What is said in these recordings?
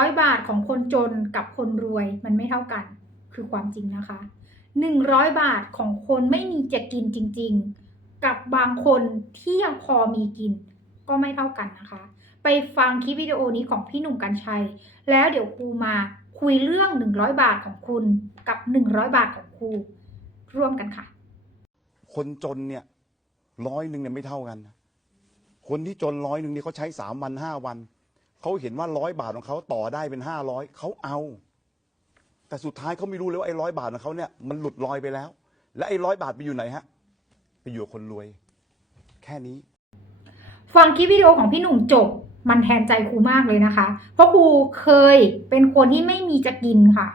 ร้อยบาทของคนจนกับคนรวยมันไม่เท่ากัน คือความจริงนะคะหนึ่งร้อยบาทของคนไม่มีจะกินจริง ๆ กับบางคนที่ยังพอมีกิน ก็ไม่เท่ากันนะคะ ไปฟังคลิปวิดีโอนี้ของพี่หนุ่มกัญชัย แล้วเดี๋ยวครูมาคุยเรื่อง 100 บาทของคุณกับ 100 บาทของครูร่วมกันค่ะ คนจนเนี่ยร้อยหนึ่งเนี่ยไม่เท่ากัน คนที่จนร้อยหนึ่งเนี่ยเขาใช้สามวันห้าวัน เขาเห็นว่าร้อยบาทของเขาต่อได้เป็นห้าร้อยเขาเอา แต่สุดท้ายเขาไม่รู้เลยว่าไอ้ร้อยบาทของเขาเนี่ยมันหลุดลอยไปแล้ว และไอ้ร้อยบาทไปอยู่ไหนฮะไปอยู่กับคนรวย แค่นี้ ฟังคลิปวิดีโอของพี่หนุ่มจบมันแทนใจครูมากเลยนะคะ เพราะครูเคยเป็นคนที่ไม่มีจะกินค่ะ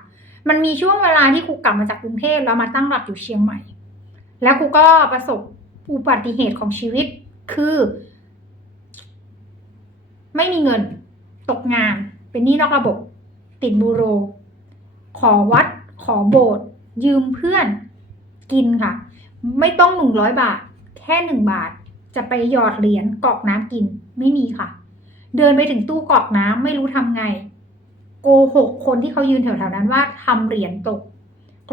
มันมีช่วงเวลาที่ครูกลับมาจากกรุงเทพแล้วมาตั้งหลักอยู่เชียงใหม่ แล้วครูก็ประสบอุบัติเหตุของชีวิตคือ ไม่มีเงิน ตกงาน เป็นหนี้นอกระบบ ติดบูโร ขอวัด ขอโบสถ์ยืมเพื่อน กินค่ะ ไม่ต้องหนึ่งร้อยบาท แค่หนึ่งบาท จะไปหยอดเหรียญกรอกน้ำกิน ไม่มีค่ะ เดินไปถึงตู้กรอกน้ำไม่รู้ทำไง โกหกคนที่เขายืนแถวๆนั้นว่าทำเหรียญตก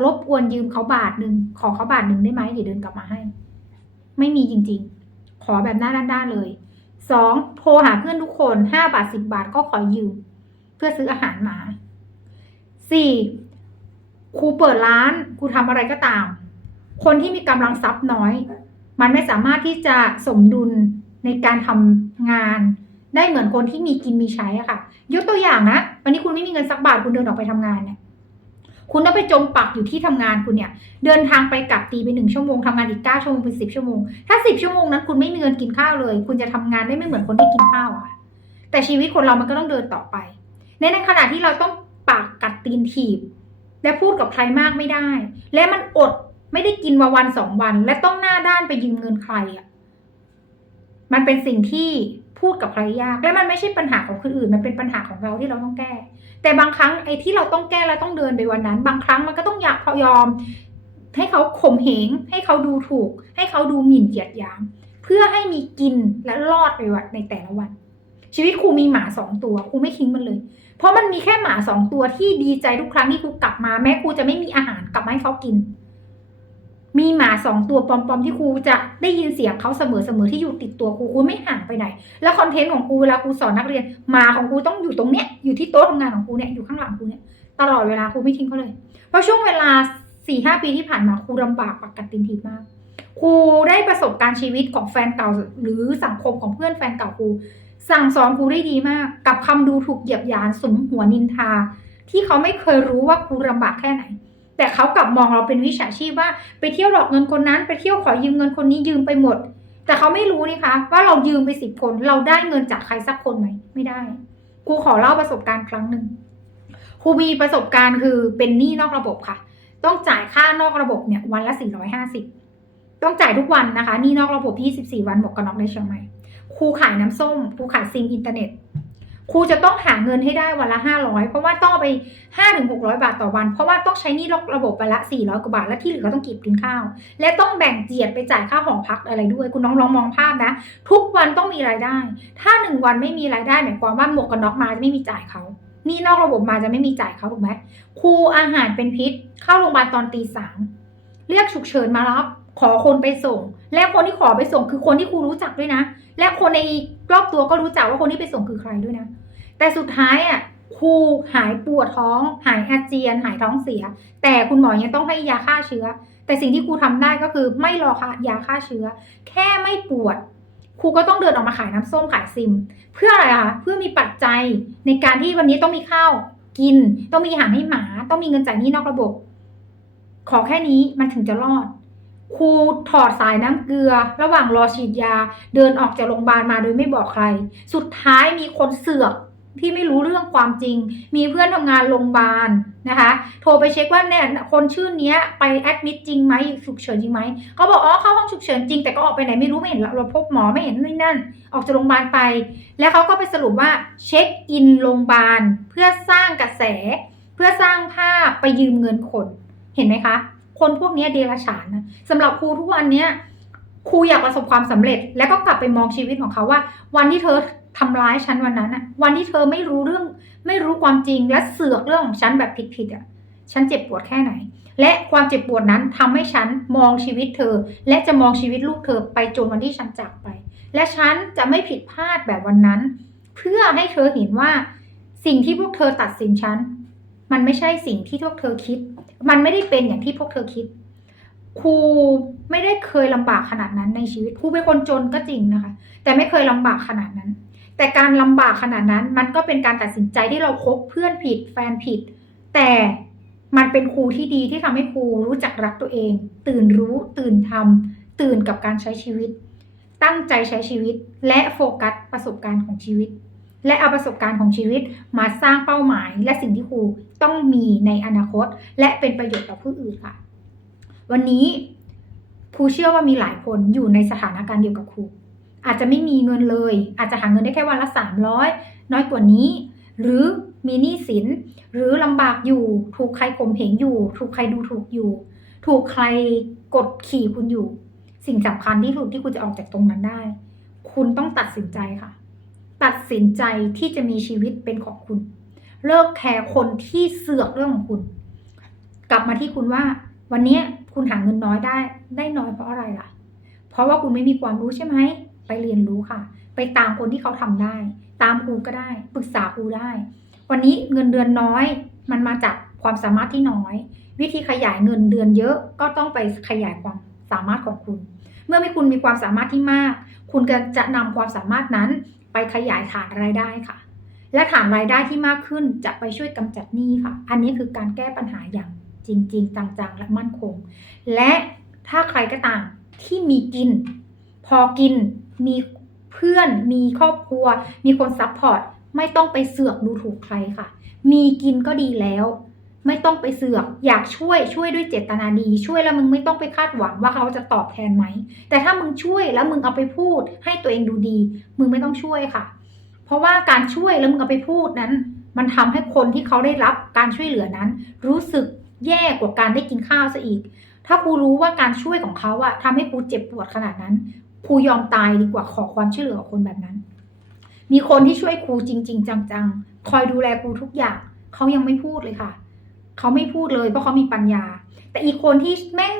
รบกวนยืมเขาบาทหนึ่งขอเขาบาทหนึ่งได้ไหมเดี๋ยวเดินกลับมาให้ ไม่มีจริงๆ ขอแบบหน้าด้านๆเลย สองโทรหาเพื่อนทุกคนห้าบาทสิบบาทก็ขอยืม เพื่อซื้ออาหารมาสี่ครูเปิดร้านครูทำอะไรก็ตาม คนที่มีกำลังทรัพย์น้อย มันไม่สามารถที่จะสมดุลในการทำงาน ได้เหมือนคนที่มีกินมีใช้อะค่ะ ยกตัวอย่างนะ วันนี้คุณไม่มีเงินสักบาทคุณเดินออกไปทำงานเนี่ย คุณต้องไปจมปักอยู่ที่ทำงานคุณเนี่ย เดินทางไปกลับตีไปหนึ่งชั่วโมงทำงานอีกเก้าชั่วโมงเป็นสิบชั่วโมง ถ้าสิบชั่วโมงนั้นคุณไม่มีเงินกินข้าวเลย คุณจะทำงานได้ไม่เหมือนคนที่กินข้าวอะ่ะแต่ชีวิตคนเรามันก็ต้องเดินต่อไปในในขณะที่เราต้องปากกัดตีนถีบ และพูดกับใครมากไม่ได้ และมันอดไม่ได้กินมาวันสองวัน และต้องหน้าด้านไปยืมเงินใครอะ มันเป็นสิ่งที่พูดกับใครยาก และมันไม่ใช่ปัญหาของคนอื่น มันเป็นปัญหาของเราที่เราต้องแก้ แต่บางครั้งไอ้ที่เราต้องแก้และต้องเดินไปวันนั้น บางครั้งมันก็ต้องอยากยอม ให้เขาข่มเหง ให้เขาดูถูก ให้เขาดูหมิ่นเหยียดหยาม เพื่อให้มีกินและรอดไปวันในแต่ละวัน ชีวิตครูมีหมาสองตัวครูไม่ทิ้งมันเลย เพราะมันมีแค่หมาสองตัวที่ดีใจทุกครั้งที่ครูกลับมา แม้ครูจะไม่มีอาหารกลับมาให้เขากิน มีหมาสองตัวปอมๆที่ครูจะได้ยินเสียงเขาเสมอๆที่อยู่ติดตัวครูครูไม่ห่างไปไหน แล้วคอนเทนต์ของครูเวลาครูสอนนักเรียนหมาของครูต้องอยู่ตรงเนี้ยอยู่ที่โต๊ะทำงานของครูเนี่ยอยู่ข้างหลังครูเนี่ยตลอดเวลาครูไม่ทิ้งเขาเลย เพราะช่วงเวลาสี่ห้าปีที่ผ่านมาครูลำบากปากกัดตินทีมากครูได้ประสบการณ์ชีวิตของแฟนเก่า หรือสังคมของเพื่อนแฟนเก่าครูสั่งสอนครูได้ดีมาก กับคำดูถูกเหยียบยานสมหัวนินทา ที่เขาไม่เคยรู้ว่าครูลำบากแค่ไหน แต่เขากลับมองเราเป็นวิชาชีพว่า ไปเที่ยวหลอกเงินคนนั้น ไปเที่ยวขอยืมเงินคนนี้ยืมไปหมด แต่เขาไม่รู้นี่คะว่าเรายืมไปสิบคน เราได้เงินจากใครสักคนไหมไม่ได้ครูขอเล่าประสบการณ์ครั้งหนึ่งครูมีประสบการณ์คือเป็นหนี้นอกระบบค่ะ ต้องจ่ายค่านอกระบบเนี่ยวันละ450 ต้องจ่ายทุกวันนะคะหนี้นอกระบบ 24 วันหมวกกันน็อกในเชียงใหม่ครูขายน้ำส้มครูขายซิมอินเทอร์เน็ต ครูจะต้องหาเงินให้ได้วันละ 500 เพราะว่าต้องไป5ถึง600 บาทต่อวัน เพราะว่าต้องใช้หนี้นอกระบบไปละ 400 กว่าบาท และที่เหลือต้องเก็บกินข้าว และต้องแบ่งเจียดไปจ่ายค่าหอพักอะไรด้วย คุณน้องลองมองภาพนะ ทุกวันต้องมีรายได้ ถ้า 1 วันไม่มีรายได้หมายความว่าหมวกกันน็อกมาจะไม่มีจ่ายเขา นี่นอกระบบมาจะไม่มีจ่ายเขาถูกไหมครูอาหารเป็นพิษ เข้าโรงพยาบาลตอนตีสามเรียกฉุกเฉินมารับ ขอคนไปส่ง และคนที่ขอไปส่งคือคนที่ครูรู้จักด้วยนะ และคนใน รอบตัวก็รู้จักว่าคนที่ไปส่งคือใครด้วยนะ แต่สุดท้ายอะครูหายปวดท้อง หายอาเจียน หายท้องเสีย แต่คุณหมอยังต้องให้ยาฆ่าเชื้อ แต่สิ่งที่ครูทำได้ก็คือไม่รอค่ะยาฆ่าเชื้อ แค่ไม่ปวดครูก็ต้องเดินออกมาขายน้ำส้มขายซิม เพื่ออะไรคะเพื่อมีปัจจัยในการที่วันนี้ต้องมีข้าวกิน ต้องมีอาหารให้หมา ต้องมีเงินจ่ายหนี้นอกระบบ ขอแค่นี้มันถึงจะรอด ครูถอดสายน้ำเกลือ ระหว่างรอฉีดยา เดินออกจากโรงพยาบาลมาโดยไม่บอกใคร สุดท้ายมีคนเสือกที่ไม่รู้เรื่องความจริง มีเพื่อนทำงานโรงพยาบาลนะคะ โทรไปเช็คว่าเนี่ยคนชื่อเนี้ยไปแอดมิดจริงไหมฉุกเฉินจริงไหมเขาบอกอ๋อเข้าห้องฉุกเฉินจริงแต่ก็ออกไปไหนไม่รู้ไม่เห็นเราพบหมอไม่เห็นนี่นั่น ออกจากโรงพยาบาลไป แล้วเขาก็ไปสรุปว่าเช็คอินโรงพยาบาลเพื่อสร้างกระแส เพื่อสร้างภาพไปยืมเงินคนเห็นไหมคะ คนพวกนี้เดรัจฉานนะสำหรับครูทุกวันเนี้ยครูอยากประสบความสำเร็จ แล้วก็กลับไปมองชีวิตของเขาว่า วันที่เธอทำร้ายฉันวันนั้นอะวันที่เธอไม่รู้เรื่อง ไม่รู้ความจริงและเสือกเรื่องของฉันแบบผิดๆอะฉันเจ็บปวดแค่ไหน และความเจ็บปวดนั้นทำให้ฉันมองชีวิตเธอ และจะมองชีวิตลูกเธอไปจนวันที่ฉันจากไป และฉันจะไม่ผิดพลาดแบบวันนั้น เพื่อให้เธอเห็นว่าสิ่งที่พวกเธอตัดสินฉัน มันไม่ใช่สิ่งที่พวกเธอคิด มันไม่ได้เป็นอย่างที่พวกเธอคิด ครูไม่ได้เคยลำบากขนาดนั้นในชีวิต ครูเป็นคนจนก็จริงนะคะ แต่ไม่เคยลำบากขนาดนั้น แต่การลำบากขนาดนั้น มันก็เป็นการตัดสินใจที่เราคบเพื่อนผิด แฟนผิด แต่มันเป็นครูที่ดีที่ทำให้ครูรู้จักรักตัวเอง ตื่นรู้ ตื่นทำตื่นกับการใช้ชีวิต ตั้งใจใช้ชีวิต และโฟกัสประสบการณ์ของชีวิต และเอาประสบการณ์ของชีวิตมาสร้างเป้าหมาย และสิ่งที่ครูต้องมีในอนาคต และเป็นประโยชน์ต่อผู้อื่นค่ะ วันนี้ครูเชื่อว่ามีหลายคนอยู่ในสถานการณ์เดียวกับครู อาจจะไม่มีเงินเลย อาจจะหาเงินได้แค่วันละสามร้อยน้อยกว่านี้ หรือมีหนี้สิน หรือลำบากอยู่ ถูกใครข่มเหงอยู่ ถูกใครดูถูกอยู่ ถูกใครกดขี่คุณอยู่ สิ่งสำคัญที่สุดที่คุณจะออกจากตรงนั้นได้ คุณต้องตัดสินใจค่ะ ตัดสินใจที่จะมีชีวิตเป็นของคุณ เลิกแคร์คนที่เสือกเรื่องของคุณ กลับมาที่คุณว่า วันนี้คุณหาเงินน้อยได้ ได้น้อยเพราะอะไรล่ะ เพราะว่าคุณไม่มีความรู้ใช่ไหม ไปเรียนรู้ค่ะ ไปตามคนที่เขาทำได้ ตามครูก็ได้ ปรึกษาครูได้ วันนี้เงินเดือนน้อย มันมาจากความสามารถที่น้อย วิธีขยายเงินเดือนเยอะก็ต้องไปขยายความสามารถของคุณ เมื่อมีคุณมีความสามารถที่มาก คุณก็จะนำความสามารถนั้น ไปขยายฐานรายได้ค่ะ และฐานรายได้ที่มากขึ้นจะไปช่วยกำจัดหนี้ค่ะ อันนี้คือการแก้ปัญหาอย่างจริง ๆ จังๆ และมั่นคง และถ้าใครก็ตามที่มีกิน พอกินมีเพื่อนมีครอบครัว มีคนซัพพอร์ตไม่ต้องไปเสือกดูถูกใครค่ะ มีกินก็ดีแล้ว ไม่ต้องไปเสือกอยากช่วยช่วยด้วยเจตนาดี ช่วยแล้วมึงไม่ต้องไปคาดหวังว่าเขาจะตอบแทนไหม แต่ถ้ามึงช่วยแล้วมึงเอาไปพูด ให้ตัวเองดูดี มึงไม่ต้องช่วยค่ะ เพราะว่าการช่วยแล้วมึงเอาไปพูดนั้น มันทำให้คนที่เขาได้รับการช่วยเหลือนั้น รู้สึกแย่กว่าการได้กินข้าวซะอีก ถ้าครูรู้ว่าการช่วยของเขาอะทำให้ครูเจ็บปวดขนาดนั้นครูยอมตายดีกว่าขอความช่วยเหลือคนแบบนั้น มีคนที่ช่วยครูจริง ๆ จังๆ คอยดูแลครูทุกอย่าง เขายังไม่พูดเลยค่ะ เขาไม่พูดเลยเพราะเขามีปัญญา แต่อีกคนที่แม่ง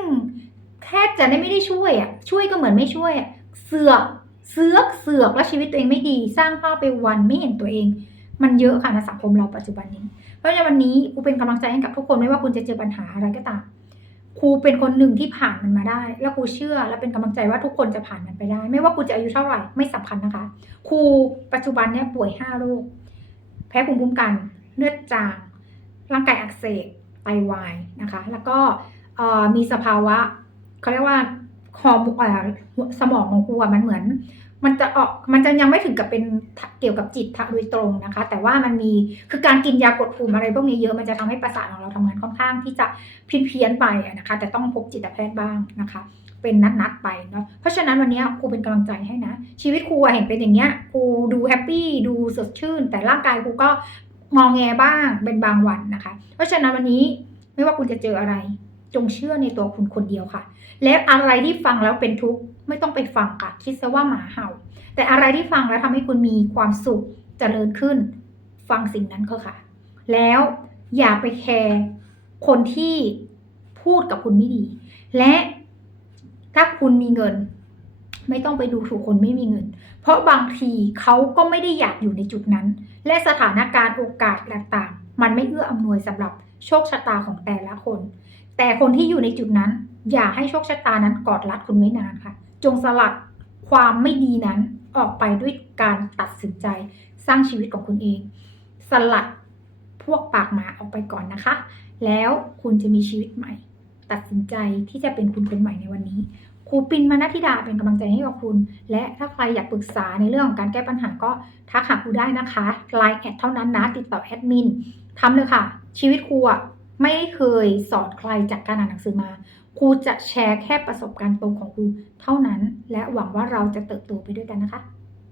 แทบจะได้ไม่ได้ช่วยอะช่วยก็เหมือนไม่ช่วยอะเสือกเสือกเสือกแล้วชีวิตตัวเองไม่ดี สร้างภาพไปวันไม่เห็นตัวเอง มันเยอะค่ะในสังคมเราปัจจุบันนี้ เพราะฉะนั้นวันนี้ครูเป็นกำลังใจให้กับทุกคนไม่ว่าคุณจะเจอปัญหาอะไรก็ตามครูเป็นคนหนึ่งที่ผ่านมันมาได้ แล้วครูเชื่อและเป็นกำลังใจว่าทุกคนจะผ่านมันไปได้ ไม่ว่าคุณจะอายุเท่าไหร่ไม่สำคัญนะคะ ครูปัจจุบันเนี่ยป่วยห้าโรคแพ้ภูมิคุ้มกัน เลือดจาง ร่างกายอักเสบไตวายนะคะ แล้วก็มีสภาวะเขาเรียกว่าฮอมสมองของครูอะมันเหมือน มันจะออกมันจะยังไม่ถึงกับเป็นเกี่ยวกับจิตโดยตรงนะคะ แต่ว่ามันมีคือการกินยากดภูมิอะไรพวกนี้เยอะมันจะทำให้ประสาทของเราทำงานค่อนข้างที่จะเพี้ยนเพี้ยนไปนะคะ แต่ต้องพบจิตแพทย์บ้างนะคะ เป็นนัดๆไปเนาะเพราะฉะนั้นวันนี้ครูเป็นกำลังใจให้นะ ชีวิตครูอะเห็นเป็นอย่างเงี้ยครูดูแฮปปี้ดูสดชื่น แต่ร่างกายครูก็ งองแงบ้างเป็นบางวันนะคะ เพราะฉะนั้นวันนี้ไม่ว่าคุณจะเจออะไร จงเชื่อในตัวคุณคนเดียวค่ะ และอะไรที่ฟังแล้วเป็นทุกข์ไม่ต้องไปฟังค่ะ คิดซะว่าหมาเห่า แต่อะไรที่ฟังแล้วทำให้คุณมีความสุขเจริญขึ้น ฟังสิ่งนั้นก็ค่ะ แล้วอย่าไปแคร์คนที่พูดกับคุณไม่ดี และถ้าคุณมีเงิน ไม่ต้องไปดูถูกคนไม่มีเงิน เพราะบางทีเขาก็ไม่ได้อยากอยู่ในจุดนั้น และสถานการณ์โอกาสต่างๆ มันไม่เอื้ออำนวยสำหรับโชคชะตาของแต่ละคน แต่คนที่อยู่ในจุดนั้น อย่าให้โชคชะตานั้นกอดรัดคุณไว้นานค่ะ จงสลัดความไม่ดีนั้นออกไปด้วยการตัดสินใจสร้างชีวิตของคุณเอง สลัดพวกปากหมาออกไปก่อนนะคะ แล้วคุณจะมีชีวิตใหม่ ตัดสินใจที่จะเป็นคุณคนใหม่ในวันนี้ รูปินมานาธิดาเป็นกำลังใจให้กับคุณ และถ้าใครอยากปรึกษาในเรื่องของการแก้ปัญหาก็ทักหาครูได้นะคะไลน์แอดเท่านั้นนะติดต่อแอดมินทำเลยค่ะ ชีวิตครูอะไม่เคยสอนใครจากการอ่านหนังสือมาครูจะแชร์แค่ประสบการณ์ตรงของครูเท่านั้น และหวังว่าเราจะเติบโตไปด้วยกันนะคะ